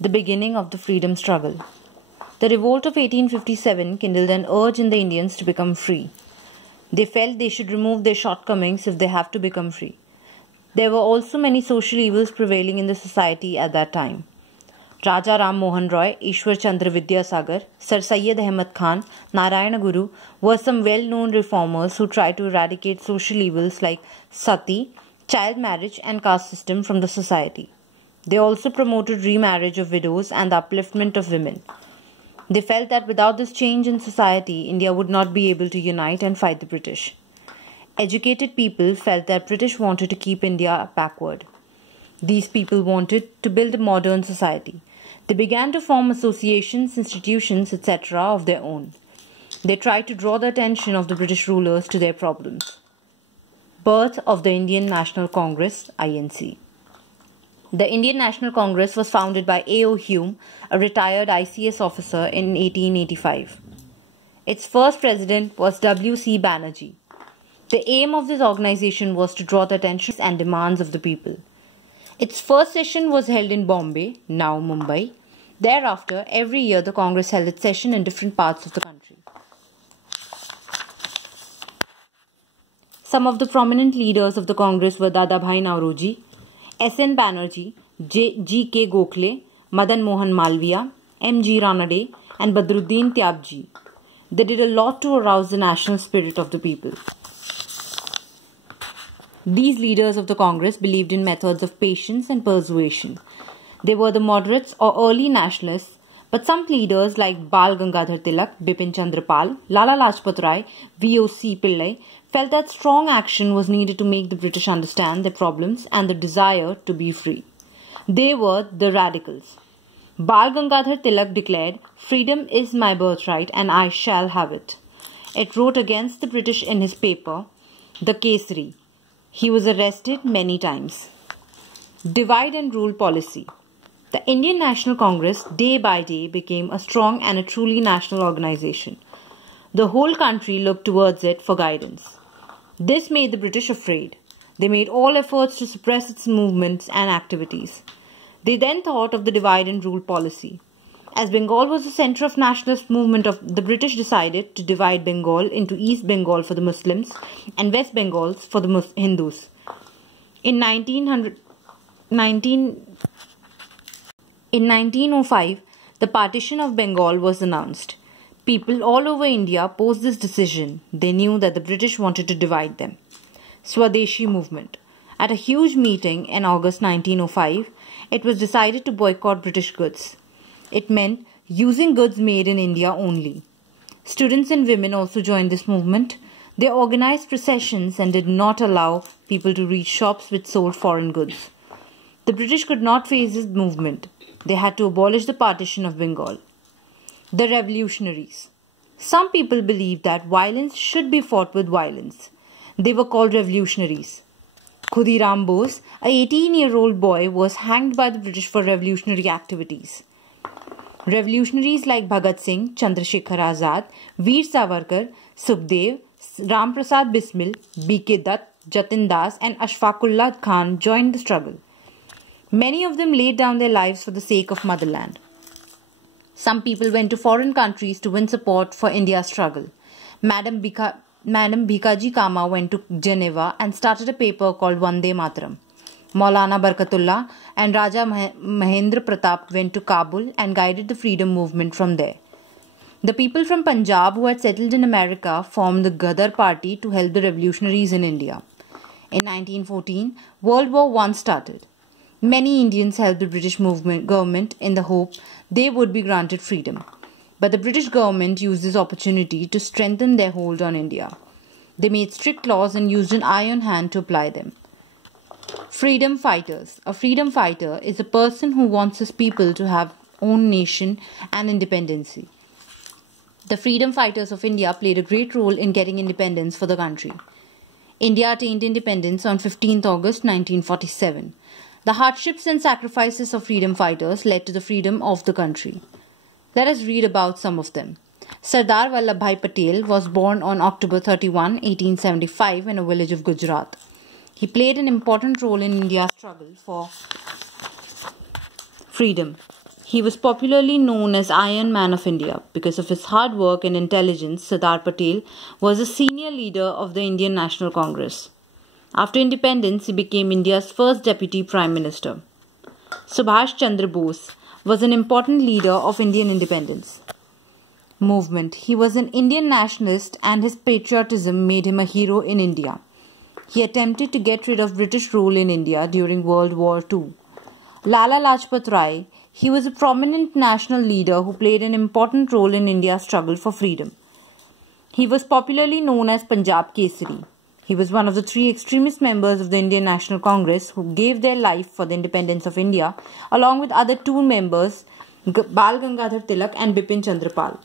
The beginning of the freedom struggle. The revolt of 1857 kindled an urge in the Indians to become free. They felt they should remove their shortcomings if they have to become free. There were also many social evils prevailing in the society at that time. Raja Ram Mohan Roy, Ishwar Chandra Vidyasagar, Sir Syed Ahmad Khan, Narayana Guru were some well-known reformers who tried to eradicate social evils like sati, child marriage and caste system from the society. They also promoted remarriage of widows and the upliftment of women. They felt that without this change in society, India would not be able to unite and fight the British. Educated people felt that British wanted to keep India backward. These people wanted to build a modern society. They began to form associations, institutions, etc. of their own. They tried to draw the attention of the British rulers to their problems. Birth of the Indian National Congress, INC. The Indian National Congress was founded by A.O. Hume, a retired ICS officer, in 1885. Its first president was W.C. Banerjee. The aim of this organization was to draw the attention and demands of the people. Its first session was held in Bombay, now Mumbai. Thereafter, every year the Congress held its session in different parts of the country. Some of the prominent leaders of the Congress were Dadabhai Nauroji, S.N. Banerjee, G.K. Gokhale, Madan Mohan Malviya, M.G. Ranade, and Badruddin Tyabji. They did a lot to arouse the national spirit of the people. These leaders of the Congress believed in methods of patience and persuasion. They were the moderates or early nationalists, but some leaders like Bal Gangadhar Tilak, Bipin Chandra Pal, Lala Lajpat Rai, V.O.C. Pillai felt that strong action was needed to make the British understand their problems and the desire to be free. They were the radicals. Bal Gangadhar Tilak declared, "Freedom is my birthright and I shall have it." It wrote against the British in his paper, The Kesari. He was arrested many times. Divide and rule policy. The Indian National Congress day by day became a strong and a truly national organization. The whole country looked towards it for guidance. This made the British afraid. They made all efforts to suppress its movements and activities. They then thought of the divide and rule policy. As Bengal was the center of nationalist movement, the British decided to divide Bengal into East Bengal for the Muslims and West Bengal for the Hindus. In 1905, the partition of Bengal was announced. People all over India opposed this decision. They knew that the British wanted to divide them. Swadeshi movement. At a huge meeting in August 1905, it was decided to boycott British goods. It meant using goods made in India only. Students and women also joined this movement. They organized processions and did not allow people to reach shops which sold foreign goods. The British could not face this movement. They had to abolish the partition of Bengal. The revolutionaries. Some people believed that violence should be fought with violence. They were called revolutionaries. Khudiram Bose, a 18-year-old boy, was hanged by the British for revolutionary activities. Revolutionaries like Bhagat Singh, Chandrasekhar Azad, Veer Savarkar, Sukhdev, Ram Prasad Bismil, B.K. Dutt, Jatin Das and Ashfaqullah Khan joined the struggle. Many of them laid down their lives for the sake of motherland. Some people went to foreign countries to win support for India's struggle. Madam Bhikaji Kama went to Geneva and started a paper called Vande Mataram. Maulana Barkatullah and Raja Mahendra Pratap went to Kabul and guided the freedom movement from there. The people from Punjab who had settled in America formed the Ghadar Party to help the revolutionaries in India. In 1914, World War I started. Many Indians helped the British government in the hope they would be granted freedom. But the British government used this opportunity to strengthen their hold on India. They made strict laws and used an iron hand to apply them. Freedom fighters. A freedom fighter is a person who wants his people to have own nation and independency. The freedom fighters of India played a great role in getting independence for the country. India attained independence on 15th August 1947. The hardships and sacrifices of freedom fighters led to the freedom of the country. Let us read about some of them. Sardar Vallabhbhai Patel was born on October 31, 1875 in a village of Gujarat. He played an important role in India's struggle Freedom. He was popularly known as Iron Man of India. Because of his hard work and intelligence, Sardar Patel was a senior leader of the Indian National Congress. After independence, he became India's first Deputy Prime Minister. Subhash Chandra Bose was an important leader of Indian independence movement. He was an Indian nationalist and his patriotism made him a hero in India. He attempted to get rid of British rule in India during World War II. Lala Lajpat Rai, he was a prominent national leader who played an important role in India's struggle for freedom. He was popularly known as Punjab Kesari. He was one of the 3 extremist members of the Indian National Congress who gave their life for the independence of India, along with other 2 members, Bal Gangadhar Tilak and Bipin Chandra Pal.